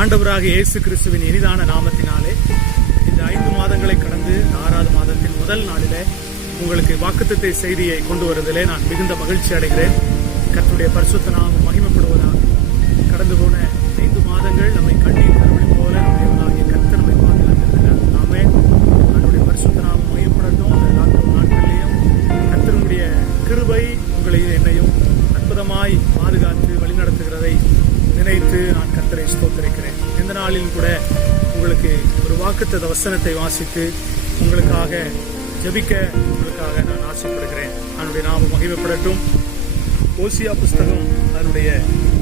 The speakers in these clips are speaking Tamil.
ஆண்டவராக இயேசு கிறிஸ்துவின் இனிதான நாமத்தினாலே இந்த ஐந்து மாதங்களை கடந்து ஆறாவது மாதத்தின் முதல் நாளிலே உங்களுக்கு வாக்குத்தத்தை செய்தியை கொண்டு வருவதிலே நான் மிகுந்த மகிழ்ச்சி அடைகிறேன். கத்துடைய பரிசுத்த நாமம் மகிமைப்படுவதாக கடந்து போன ஐந்து மாதங்கள் நம்மை கண்ணீர் கருவழி போல நம்முடைய கர்த்தர் நம்மை பாதுகாத்திருக்கிறார். நாமே தன்னுடைய பரிசுத்த நாமம் மகிமைப்படட்டும். அந்த நாட்கள் நாட்களிலேயும் கத்தனுடைய கிருபை உங்களையும் என்னையும் அற்புதமாய் பாதுகாத்து வழிநடத்துகிறதை நினைத்து நான் கத்தரை ஸ்தோத்திருக்கிறேன். நாளிலும் நாளில் கூட உங்களுக்கு ஒரு வாக்குத்தத வசனத்தை வாசித்து உங்களுக்காக ஜெபிக்க உங்களுக்காக நான் ஆசைப்படுகிறேன். அதனுடைய நாம மகிமைப்படட்டும். ஓசியா புஸ்தகம் அதனுடைய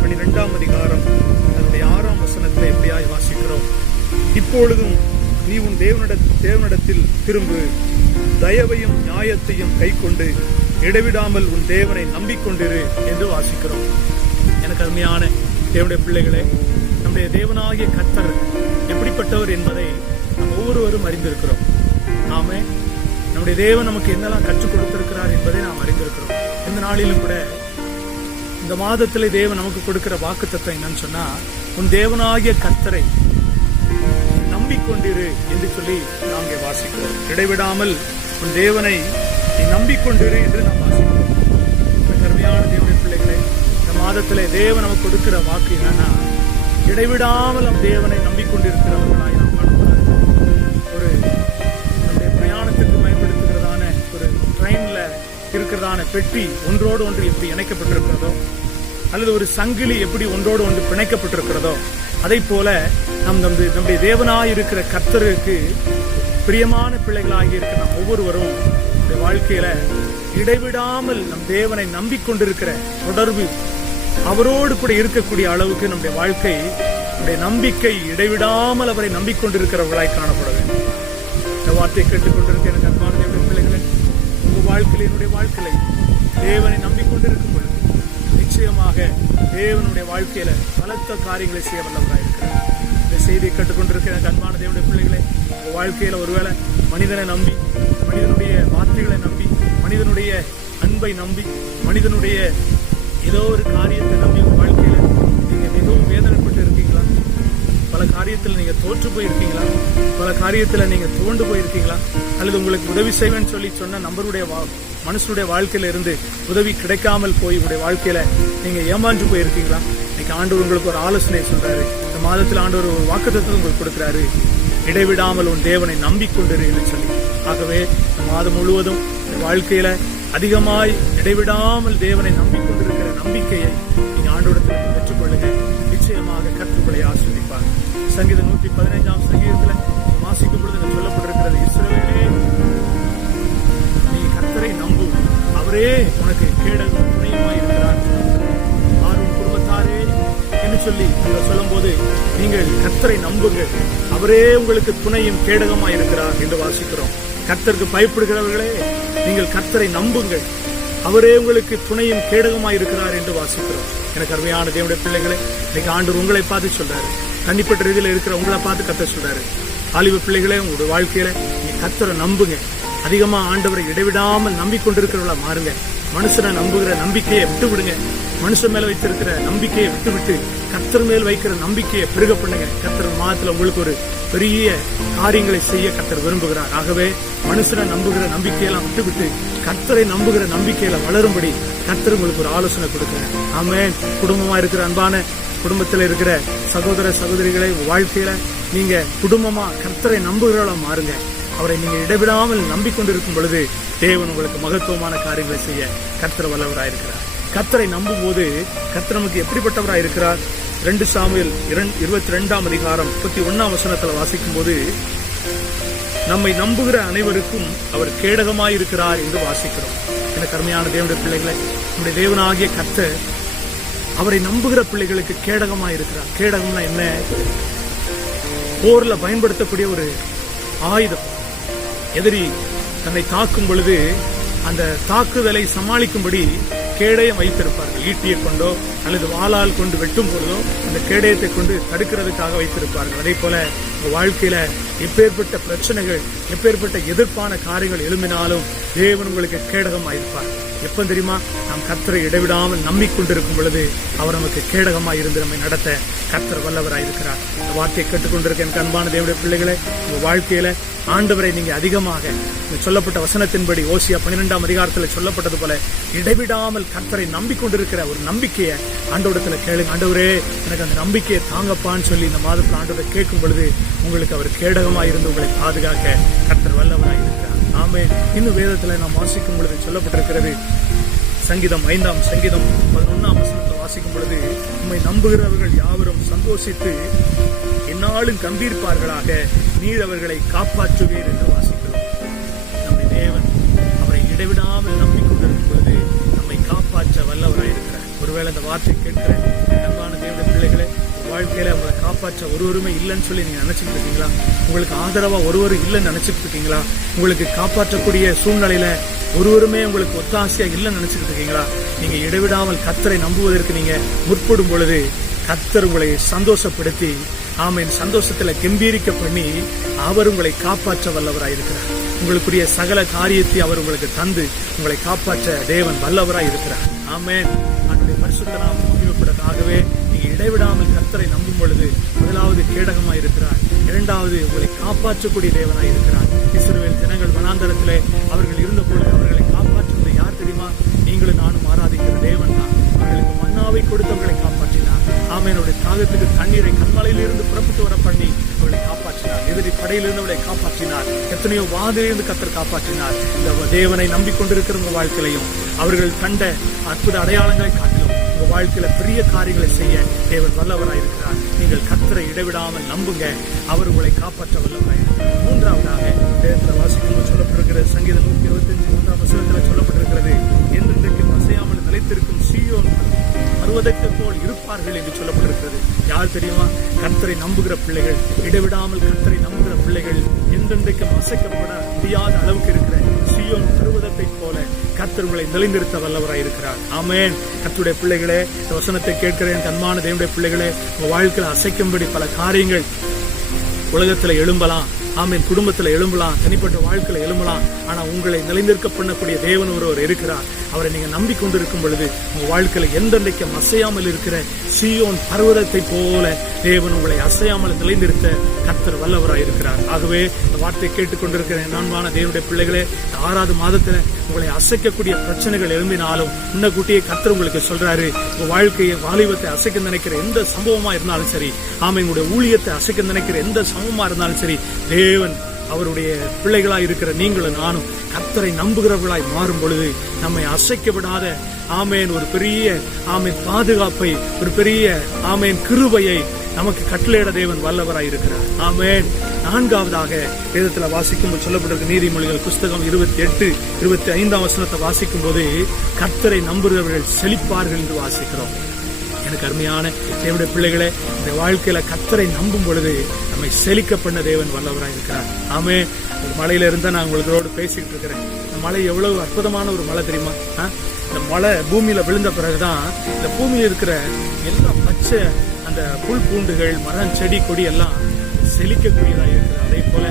பன்னிரெண்டாம் அதிகாரம் அதனுடைய ஆறாம் வசனத்தை எப்படியாய் வாசிக்கிறோம்? இப்பொழுதும் நீ உன் தேவனிட தேவனிடத்தில் திரும்பு. தயவையும் நியாயத்தையும் கைக்கொண்டு இடைவிடாமல் உன் தேவனை நம்பிக்கொண்டிரு என்று வாசிக்கிறோம். எனக்கு அருமையான தேவனுடைய பிள்ளைகளே நம்முடைய தேவனாகிய கத்தர் எப்படிப்பட்டவர் என்பதை நாம் ஒவ்வொருவரும் அறிந்திருக்கிறோம். நாம நம்முடைய தேவன் நமக்கு என்னெல்லாம் கற்றுக் கொடுத்திருக்கிறார் என்பதை நாம் அறிந்திருக்கிறோம். இந்த நாளிலும் கூட இந்த மாதத்திலே தேவன் நமக்கு கொடுக்கிற வாக்கு தத்துவம் என்னன்னு சொன்னா உன் தேவனாகிய கத்தரை நம்பிக்கொண்டிரு என்று சொல்லி நாம் இங்கே வாசிக்கிறோம். இடைவிடாமல் உன் தேவனை நீ நம்பிக்கொண்டிரு என்று நாம் வாசிக்கிறோம். கருமையான தேவனுடைய பிள்ளைகளை இந்த மாதத்திலே தேவன் நமக்கு கொடுக்கிற வாக்கு என்னன்னா இடைவிடாமல் நம் தேவனை நம்பிக்கொண்டிருக்கிறவர்களாய் நாம் காணக்கூடாது ஒரு நம்முடைய பிரயாணத்துக்கு பயன்படுத்துகிறதான ஒரு ட்ரெயின்ல இருக்கிறதான பெட்டி ஒன்றோடு ஒன்று எப்படி இணைக்கப்பட்டிருக்கிறதோ அல்லது ஒரு சங்கிலி எப்படி ஒன்றோடு ஒன்று பிணைக்கப்பட்டிருக்கிறதோ அதை போல நம் நம் நம்முடைய தேவனாய் இருக்கிற கர்த்தருக்கு பிரியமான பிள்ளைகளாகி இருக்கிற நாம் ஒவ்வொருவரும் நம்முடைய வாழ்க்கையில இடைவிடாமல் நம் தேவனை நம்பிக்கொண்டிருக்கிற தொடர்பு அவரோடு கூட இருக்கக்கூடிய அளவுக்கு நம்முடைய வாழ்க்கை நம்முடைய நம்பிக்கை இடைவிடாமல் அவரை நம்பிக்கொண்டிருக்கிறவர்களாய் காணப்பட வேண்டும். இந்த வார்த்தையை கேட்டுக்கொண்டிருக்க எனக்கு அன்பான தேவனுடைய பிள்ளைகளை உங்கள் வாழ்க்கையில் என்னுடைய வாழ்க்கையில தேவனை நம்பிக்கொண்டிருக்கும் பொழுது நிச்சயமாக தேவனுடைய வாழ்க்கையில பலத்த காரியங்களை செய்ய வல்லவராக இருக்கிறார். இந்த செய்தியை கேட்டுக்கொண்டிருக்க எனக்கு அன்பான தேவனுடைய பிள்ளைகளை உங்கள் வாழ்க்கையில ஒருவேளை மனிதனை நம்பி மனிதனுடைய வார்த்தைகளை நம்பி மனிதனுடைய அன்பை நம்பி மனிதனுடைய ஏதோ ஒரு காரியத்தை நம்பி உங்கள் வாழ்க்கையில் நீங்கள் மிகவும் வேதனைப்பட்டு இருக்கீங்களா? பல காரியத்தில் நீங்கள் தோற்று போயிருக்கீங்களா? பல காரியத்தில் நீங்கள் தோண்டு போயிருக்கீங்களா? அல்லது உங்களுக்கு உதவி செய்வேன்னு சொல்லி சொன்ன நம்பருடைய வா- மனுஷனுடைய வாழ்க்கையில இருந்து உதவி கிடைக்காமல் போய் உங்களுடைய வாழ்க்கையில நீங்கள் ஏமாந்து போயிருக்கீங்களா? இன்னைக்கு ஆண்டவர் உங்களுக்கு ஒரு ஆலோசனை சொல்றாரு. இந்த மாதத்தில் ஆண்டவர் ஒரு வாக்குத்தத்தை உங்களுக்கு கொடுக்குறாரு. இடைவிடாமல் உன் தேவனை நம்பிக்கொண்டிருன்னு சொல்லி. ஆகவே இந்த மாதம் முழுவதும் வாழ்க்கையில அதிகமாய் இடைவிடாமல் தேவனை நம்பிக்கொண்டு நம்பிக்கையை நீங்க ஆண்டோடத்தில் பெற்றுக்கொள்ளுங்க. நிச்சயமாக கற்றுக்கொள்ளை ஆஸ்வதிப்பார் சங்கீதம் நூத்தி பதினைஞ்சாம் சங்கீதத்துல வாசிக்கும் பொழுது சொல்லப்பட்டிருக்கிறது இஸ்ரவேலே நீ கர்த்தரை நம்பு. அவரே உனக்கு கேடலும் துணையுமாய் இருக்கிறார். ஆர்வம் குடும்பத்தாரே என்று சொல்லி சொல்லும் சொல்லும்போது நீங்கள் கர்த்தரை நம்புங்கள். அவரே உங்களுக்கு துணையும் கேடகமாய் இருக்கிறார் என்று வாசிக்கிறோம். கர்த்தருக்கு பயப்படுகிறவர்களே நீங்கள் கர்த்தரை நம்புங்கள். அவரே உங்களுக்கு துணையும் கேடகமாய் இருக்கிறார் என்று வாசிக்கிறோம். எனக்கு அருமையான தேவனுடைய பிள்ளைகளே இன்னைக்கு ஆண்டு உங்களை பார்த்து சொல்றாரு. தனிப்பட்ட ரீதியில் இருக்கிற உங்களை பார்த்து கத்த சொல்றாரு. ஆலிவு பிள்ளைகளே உங்களுடைய வாழ்க்கையில நீ கத்தரை நம்புங்க. அதிகமா ஆண்டவரை இடைவிடாமல் நம்பிக்கொண்டிருக்கிறவளா மாறுங்க. மனுஷனை நம்புகிற நம்பிக்கையை விட்டு விடுங்க மனுஷன் மேல வைத்திருக்கிற நம்பிக்கையை விட்டு விட்டு கத்தர் மேல் வைக்கிற நம்பிக்கையை பெருக பண்ணுங்க. கர்த்தர் மாதத்துல உங்களுக்கு ஒரு பெரிய காரியங்களை செய்ய கத்தர் விரும்புகிறார். ஆகவே மனுஷனை நம்புகிற நம்பிக்கையெல்லாம் விட்டுவிட்டு கத்தரை கர்த்தரை நம்புகிற நம்பிக்கையில வளரும்படி கத்தர் உங்களுக்கு ஒரு ஆலோசனை கொடுக்குறேன் ஆமே குடும்பமா இருக்கிற அன்பான குடும்பத்தில் இருக்கிற சகோதர சகோதரிகளை வாழ்க்கையில நீங்க குடும்பமா கர்த்தரை நம்புகிறவளா மாறுங்க. அவரை நீங்க இடைவிடாமல் நம்பிக்கொண்டிருக்கும் பொழுது தேவன் உங்களுக்கு மகத்துவமான காரியங்களை செய்ய கர்த்தர் வல்லவராயிருக்கிறார். கத்தரை நம்பும் போது கத்தர் நமக்கு எப்படிப்பட்டவராயிருக்கிறார் ரெண்டு சாமியல் இருபத்தி ரெண்டாம் அதிகாரம் முப்பத்தி ஒன்னாம் வசனத்துல வாசிக்கும் போது நம்மை நம்புகிற அனைவருக்கும் அவர் கேடகமாயிருக்கிறார் என்று வாசிக்கிறோம். எனக்கு கருமையான தேவனுடைய பிள்ளைகளை நம்முடைய தேவனாகிய கத்தர் அவரை நம்புகிற பிள்ளைகளுக்கு கேடகமாய் இருக்கிறார் கேடகம்னா என்ன? போர்ல பயன்படுத்தக்கூடிய ஒரு ஆயுதம். எதிரி தன்னை தாக்கும் பொழுது அந்த தாக்குதலை சமாளிக்கும்படி கேடயம் வைத்திருப்பார்கள். ஈட்டியை கொண்டோ அல்லது வாளால் கொண்டு வெட்டும் பொழுதோ அந்த கேடயத்தை கொண்டு தடுக்கிறதுக்காக வைத்திருப்பார்கள். அதே போல உங்கள் வாழ்க்கையில எப்பேற்பட்ட பிரச்சனைகள் எப்பேற்பட்ட எதிர்ப்பான காரியங்கள் எழும்பினாலும் தேவன் உங்களுக்கு கேடகம் ஆயிருப்பார் எப்போ தெரியுமா? நாம் கத்தரை இடைவிடாமல் நம்பிக்கொண்டிருக்கும் பொழுது அவர் நமக்கு கேடகமாக இருந்து நம்மை நடத்த கத்தர் வல்லவராக இருக்கிறார். இந்த வார்த்தையை கேட்டுக்கொண்டிருக்க எனக்கு அன்பான தேவடைய பிள்ளைகளை உங்கள் வாழ்க்கையில் ஆண்டவரை நீங்கள் அதிகமாக சொல்லப்பட்ட வசனத்தின்படி ஓசியா பன்னிரெண்டாம் அதிகாரத்தில் சொல்லப்பட்டது போல இடைவிடாமல் கர்த்தரை நம்பிக்கொண்டிருக்கிற ஒரு நம்பிக்கையை ஆண்டவரத்துல கேளுங்க. ஆண்டவரே எனக்கு அந்த நம்பிக்கையை தாங்கப்பான்னு சொல்லி இந்த மாதத்தில் ஆண்டவரை கேட்கும் பொழுது உங்களுக்கு அவர் கேடகமாக இருந்து உங்களை பாதுகாக்க கர்த்தர் வல்லவராக இருக்கிறார். ஆமே இன்னும் வேதத்தில் நாம் வாசிக்கும் பொழுது சொல்லப்பட்டிருக்கிறது. சங்கீதம் ஐந்தாம் சங்கீதம் பதினொன்றாம் வசனத்தை வாசிக்கும் பொழுது உண்மை நம்புகிறவர்கள் யாவரும் சந்தோஷித்து என்னாலும் கம்பீர்ப்பார்களாக நீர் அவர்களை காப்பாற்றுவீர் என்று வாசிக்கிறோம். நம்முடைய தேவன் அவரை இடைவிடாமல் நம்பிக்கொண்டிருக்கும் பொழுது நம்மை காப்பாற்ற வல்லவராயிருக்கிறார். ஒருவேளை அந்த வார்த்தை கேட்கிறேன் அன்பான தேவனுடைய பிள்ளைகளே வாழ்க்கையில அவர் காப்பாற்ற ஒருவருமே இல்லைன்னு சொல்லி நீங்க நினைச்சிட்டு இருக்கீங்களா? உங்களுக்கு ஆதரவா ஒருவர் இல்லைன்னு நினைச்சிட்டு இருக்கீங்களா? உங்களுக்கு காப்பாற்றக்கூடிய சூழ்நிலையில ஒருவருமே உங்களுக்கு ஒத்தாசையா இல்லைன்னு நினைச்சிட்டு இருக்கீங்களா? நீங்க இடைவிடாமல் கத்தரை நம்புவதற்கு நீங்க முற்படும் பொழுது கத்தர் உங்களை சந்தோஷப்படுத்தி ஆமையின் சந்தோஷத்துல கம்பீரிக்க பண்ணி அவர் உங்களை காப்பாற்ற வல்லவராயிருக்கிறார் உங்களுக்குரிய சகல காரியத்தை அவர் உங்களுக்கு தந்து உங்களை காப்பாற்ற தேவன் வல்லவராய் இருக்கிறார். ஆமேன். அவருடைய பரிசுத்த நாமம். மகிமைப்படுவதற்காகவே நீங்கள் இடைவிடாமல் கர்த்தரை நம்பும் பொழுது முதலாவது கேடகமாய் இருக்கிறார் இரண்டாவது உங்களை காப்பாற்றக்கூடிய தேவனாய் இருக்கிறார் இஸ்ரவேல் தினங்கள் வனாந்தரத்திலே அவர்கள் இருந்த பொழுது அவர்களை காப்பாற்றுவது யார் தெரியுமா? நீங்களும் நானும் ஆராதிக்கிற தேவன் தான் அவர்களுக்கு மன்னாவை கொடுத்தவர்களை காப்பாற்றினார். ஆமையனுடைய தாகத்துக்கு தண்ணீரை கண்மலையிலிருந்து புறப்பட்டு வர பண்ணி அவளை காப்பாற்றினார். எதிரி படையிலிருந்து அவளை காப்பாற்றினார். எத்தனையோ வாதிலிருந்து கத்தர் காப்பாற்றினார். இந்த தேவனை நம்பிக்கொண்டிருக்கிற வாழ்க்கையிலையும் அவர்கள் கண்ட அற்புத அடையாளங்களை உங்க வாழ்க்கையில பெரிய காரியங்களை செய்ய தேவன் வல்லவராய் இருக்கிறார். நீங்கள் கத்தரை இடைவிடாமல் நம்புங்க. அவர் உங்களை காப்பாற்ற வல்லவராய் இருக்கிறார். மூன்றாவதாக வேதத்தில் வாசிக்கும் சொல்லப்பட்டிருக்கிற சங்கீதம் நூற்றி இருபத்தி மூன்றாம் வசனத்தில் சொல்லப்பட்டிருக்கிறது. என்றென்றைக்கும் அசையாமல் நிலைத்திருக்கும் சீயோன் பருவதத்தை போல் இருப்பார்கள் என்று சொல்லப்பட்டிருக்கிறது. யார் தெரியுமா? கர்த்தரை நம்புகிற பிள்ளைகள் இடைவிடாமல் கர்த்தரை நம்புகிற பிள்ளைகள் என்றென்றைக்கும் அசைக்கப்பட முடியாத அளவுக்கு இருக்கிற சியோன் பருவதத்தை போல கத்தர் உங்களை நிலைநிறுத்த வல்லவராய் இருக்கிறார். ஆமேன். கத்துடைய பிள்ளைகளே இந்த வசனத்தை கேட்கிறேன். தன்மான தேவனுடைய பிள்ளைகளே உங்க வாழ்க்கையில் அசைக்கும்படி பல காரியங்கள் உலகத்துல எழும்பலாம். ஆமீன். குடும்பத்துல எழும்பலாம். தனிப்பட்ட வாழ்க்கையில எழும்பலாம். ஆனா உங்களை நிலைநிற்க பண்ணக்கூடிய தேவன் ஒருவர் இருக்கிறார். அவரை நீங்க நம்பிக்கொண்டிருக்கும் பொழுது உங்க வாழ்க்கையில எந்தெண்டைக்கும் அசையாமல் இருக்கிற சியோன் பர்வதத்தை போல தேவன் உங்களை அசையாமல் நிலைநிறுத்த கர்த்தர் வல்லவராக இருக்கிறார். ஆகவே வார்த்தை கேட்டுக்கொண்டிருக்கிற நண்பான தேவனுடைய பிள்ளைகளே ஆறாவது மாதத்துல உங்களை அசைக்கக்கூடிய பிரச்சனைகள் எழும்பினாலும் முன்னக்கூட்டியே கத்தர் உங்களுக்கு சொல்றாரு. உங்க வாழ்க்கையை வாலிபத்தை அசைக்க நினைக்கிற எந்த சம்பவமா இருந்தாலும் சரி ஆமை உங்களுடைய ஊழியத்தை அசைக்க நினைக்கிற எந்த சம்பவமா இருந்தாலும் சரி தேவன் அவருடைய பிள்ளைகளாய் இருக்கிற நீங்களும் நானும் கத்தரை நம்புகிறவர்களாய் மாறும் பொழுது நம்மை அசைக்க விடாத ஆமேன் ஒரு பெரிய ஆமேன் பாதுகாப்பை ஒரு பெரிய ஆமேன் கிருபையை நமக்கு கட்டளையிட தேவன் வல்லவராய் இருக்கிறார். ஆமேன். நான்காவதாக வேதத்துல வாசிக்கும் போது சொல்லப்பட்டிருக்க நீதிமொழிகள் புஸ்தகம் இருபத்தி எட்டு இருபத்தி ஐந்தாம் வசனத்தை வாசிக்கும் போது கர்த்தரை நம்புகிறவர்கள் செழிப்பார்கள் என்று வாசிக்கிறோம். எனக்கு அருமையான தேவனுடைய பிள்ளைகளே இந்த வாழ்க்கையில கத்தரை நம்பும் பொழுது நம்மை செழிக்க பண்ண தேவன் வல்லவராக இருக்கிறார். ஆமே மலையில இருந்தா நான் உங்களோட பேசிக்கிட்டு இருக்கிறேன். மலை எவ்வளவு அற்புதமான ஒரு மலை தெரியுமா? இந்த மலை பூமியில விழுந்த பிறகுதான் இந்த பூமியில இருக்கிற எல்லா பச்சை அந்த புல் பூண்டுகள் மரம் செடி கொடி எல்லாம் செழிக்கக்கூடியதாக இருக்கிறது. அதே போல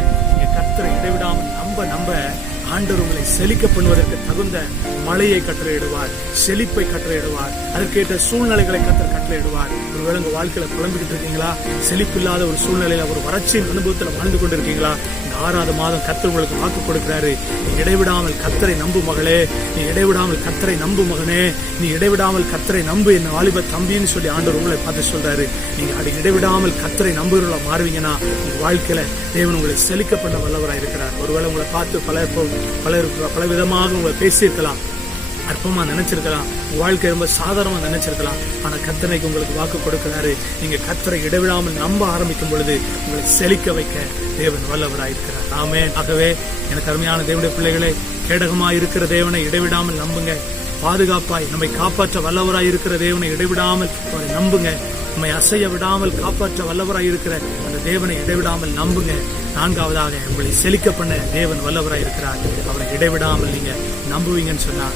கத்தரை இடைவிடாமல் நம்ப நம்ப ஆண்டவர் உங்களை செழிக்க பண்ணுவதற்கு தகுந்த மழையை கட்டளையிடுவார் செழிப்பை கட்டளையிடுவார் அதற்கேற்ற சூழ்நிலைகளை கத்தர் கட்டளையிடுவார். ஒருவேளை உங்க வாழ்க்கையில புலம்பிக்கிட்டு இருக்கீங்களா? செழிப்பில்லாத ஒரு சூழ்நிலையில ஒரு வறட்சியின் அனுபவத்துல வாழ்ந்து கொண்டிருக்கீங்களா? ஆறாவது மாதம் கத்தர் உங்களுக்கு வாக்கு கொடுக்கிறாரு. நீ இடைவிடாமல் கத்தரை நம்பு மகளே. நீ இடைவிடாமல் கத்தரை நம்பு மகனே. நீ இடைவிடாமல் கத்தரை நம்பு என்ன வாலிப தம்பின்னு சொல்லி ஆண்டவர் உங்களை பார்த்து சொல்றாரு. நீங்க அப்படி இடைவிடாமல் கத்தரை நம்புகிறவங்களா மாறுவீங்கன்னா உங்க வாழ்க்கையில தேவன் உங்களை செலுக்க பண்ண வல்லவராக இருக்கிறார் ஒருவேளை உங்களை பார்த்து பல பலர் பல விதமாக உங்களை பேசியிருக்கலாம். அற்பமா நினைச்சிருக்கலாம். வாழ்க்கை ரொம்ப சாதாரணமாக நினைச்சிருக்கலாம். ஆனா கத்தனைக்கு உங்களுக்கு வாக்கு கொடுக்கிறாரு. நீங்க கத்தரை இடைவிடாமல் நம்ப ஆரம்பிக்கும் பொழுது உங்களை செழிக்க வைக்க தேவன் வல்லவராயிருக்கிறார். ஆமே ஆகவே எனக்கு அருமையான தேவனுடைய பிள்ளைகளே கேடகமாக இருக்கிற தேவனை இடைவிடாமல் நம்புங்க. பாதுகாப்பாய் நம்மை காப்பாற்ற வல்லவராய் இருக்கிற தேவனை இடைவிடாமல் அவரை நம்புங்க. நம்மை அசைய விடாமல் காப்பாற்ற வல்லவராய் இருக்கிற அந்த தேவனை இடைவிடாமல் நம்புங்க. நான்காவதாக உங்களை செழிக்க பண்ண தேவன் வல்லவராய் இருக்கிறார் அவரை இடைவிடாமல் நீங்க நம்புவீங்கன்னு சொன்னா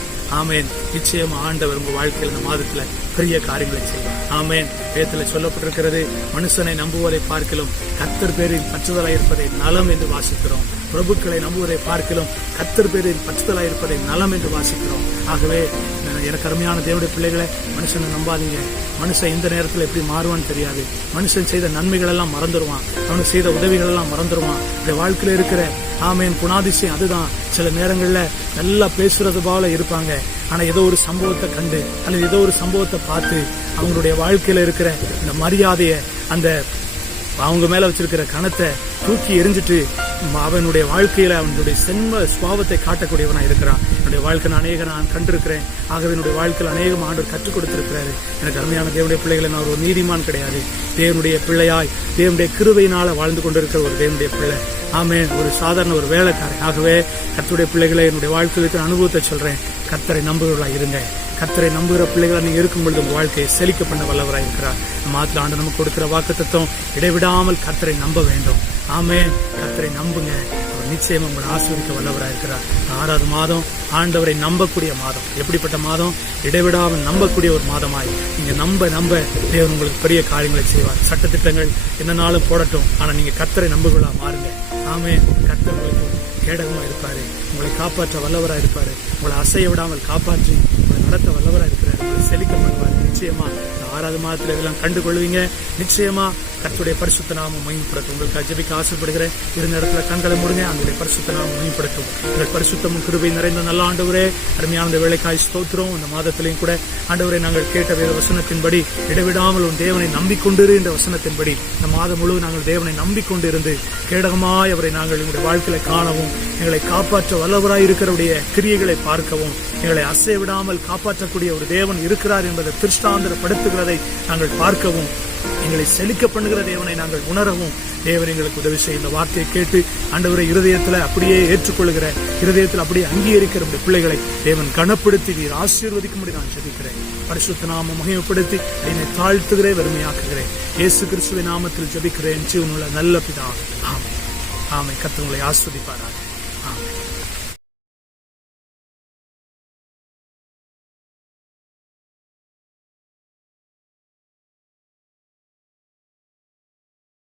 ஆமேன். நிச்சயம் ஆண்டவர் உங்க வாழ்க்கையில் இந்த மாதத்துல பெரிய காரியங்களை செய்வார். ஆமேன். வேதத்துல சொல்லப்பட்டிருக்கிறது மனுஷனை நம்புவதை பார்க்கலும் கத்தர் பேரில் பற்றுதலாய் இருப்பதை நலம் என்று வாசிக்கிறோம். பிரபுக்களை நம்புவதை பார்க்கிலும் கத்தர் பேரில் பற்றுதலாய் இருப்பதை நலம் என்று வாசிக்கிறோம். ஆகவே எனக்கு அருமையான தேவடைய பிள்ளைகளை மனுஷனை நம்பாதீங்க. மனுஷன் எந்த நேரத்தில் எப்படி மாறுவான்னு தெரியாது. மனுஷன் செய்த நன்மைகள் எல்லாம் மறந்துடுவான் அவனுக்கு செய்த உதவிகள் எல்லாம் மறந்துடுவான் இந்த வாழ்க்கையில் இருக்கிற ஆமையின் குணாதிசயம் அதுதான். சில நேரங்களில் நல்லா பேசுறது போல இருப்பாங்க. ஆனால் ஏதோ ஒரு சம்பவத்தை கண்டு அல்லது ஏதோ ஒரு சம்பவத்தை பார்த்து அவங்களுடைய வாழ்க்கையில் இருக்கிற இந்த மரியாதையை அந்த அவங்க மேலே வச்சிருக்கிற கணத்தை தூக்கி எரிஞ்சிட்டு அவனுடைய வாழ்க்கையில அவனுடைய சென்ம சுவாவத்தை காட்டக்கூடியவனா இருக்கிறான். என்னுடைய வாழ்க்கையில் அநேக நான் கண்டிருக்கிறேன். ஆகவே என்னுடைய வாழ்க்கையில் அநேகம் ஆண்டு கற்றுக் கொடுத்திருக்கிறாரு. எனக்கு அருமையான தேவனுடைய பிள்ளைகளை நான் ஒரு நீதிமான் கிடையாது. தேவனுடைய பிள்ளையாய் தேவனுடைய கிருபையினால வாழ்ந்து கொண்டிருக்கிற ஒரு தேவனுடைய பிள்ளை. ஆமே ஒரு சாதாரண ஒரு வேலைக்காரன் ஆகவே பிள்ளைகளை என்னுடைய வாழ்க்கையில் இருக்கிற அனுபவத்தை சொல்றேன். கத்தரை நம்புகிறவர்களாக இருங்க. கத்தரை நம்புகிற பிள்ளைகளா நீங்கள் இருக்கும் பொழுது உங்கள் வாழ்க்கையை செழிக்க பண்ண வல்லவராக இருக்கிறார். மாத்திர ஆண்டு நமக்கு கொடுக்கிற வாக்குத்தத்தம் இடைவிடாமல் கத்தரை நம்ப வேண்டும். ஆமே கத்தரை நம்புங்க. அவர் நிச்சயம் உங்களை ஆசிரியக்க வல்லவராக இருக்கிறார். ஆறாவது மாதம் ஆண்டவரை நம்பக்கூடிய மாதம். எப்படிப்பட்ட மாதம்? இடைவிடாமல் நம்பக்கூடிய ஒரு மாதமாய். நீங்க நம்ப நம்ப தேவன் உங்களுக்கு பெரிய காரியங்களை செய்வார். சட்டத்திட்டங்கள் என்ன நாளும் போடட்டும். ஆனா நீங்க கத்தரை நம்புகளா மாறுங்க. ஆமே கர்த்தர் உங்களுக்கு இருப்பார். உங்களை காப்பாற்ற வல்லவராக இருப்பார். உங்களை அசைய விடாமல் காப்பாற்றி உங்களை நடத்த வல்லவராக இருக்கிறார். உங்களை செழிக்க பண்ணுவார். நிச்சயமாக ஆறாவது மாதத்தில் இதெல்லாம் கண்டுகொள்வீங்க. நிச்சயமா கத்துடைய பரிசுத்த நாமம் மையப்படுத்தும் உங்களுக்கு ஜெபிக்க ஆசைப்படுகிறேன் இருந்த இடத்துல கண்களை முடிங்க. அவங்களுடைய பரிசுத்த நாமம் மையப்படுத்தும் உங்கள் பரிசுத்தமும் கிருபை நிறைந்த நல்ல ஆண்டவரே அருமையான வேலைக்காய் ஸ்தோத்திரம். இந்த மாதத்திலையும் கூட ஆண்டவரை நாங்கள் கேட்ட வேத வசனத்தின்படி இடைவிடாமல் உன் தேவனை நம்பிக்கொண்டிரு என்ற வசனத்தின்படி இந்த மாதம் முழுவதும் நாங்கள் தேவனை நம்பிக்கொண்டு இருந்து கேடகமாய் அவரை நாங்கள் எங்களுடைய வாழ்க்கையில காணவும் எங்களை காப்பாற்ற வல்லவராய் இருக்கிறவருடைய கிரியைகளை பார்க்கவும் எங்களை அசை விடாமல் காப்பாற்றக்கூடிய ஒரு தேவன் இருக்கிறார் என்பதை திருஷ்டாந்தரப்படுத்துகிறதை நாங்கள் பார்க்கவும். எங்களை செழிக்க பண்ணுகிற தேவனை நாங்கள் உணரவும். தேவர் எங்களுக்கு உதவி செய்ய இந்த வார்த்தையை கேட்டு ஆண்டவரை இருதயத்துல அப்படியே ஏற்றுக்கொள்கிற இருதயத்தில் அப்படியே அங்கீகரிக்கிற பிள்ளைகளை தேவன் கனப்படுத்தி நீர் ஆசீர்வதிக்கும்படி நான் ஜெபிக்கிறேன். பரிசுத்த நாம மகிமைப்படுத்தி என்னை தாழ்த்துகிறேன் வறுமையாக்குகிறேன் இயேசு கிறிஸ்துவின் நாமத்தில் ஜெபிக்கிறேன். ஜீவனுள்ள நல்ல பிதா. ஆமை ஆமை கத்தவங்களை ஆஸ்வதிப்பாராக.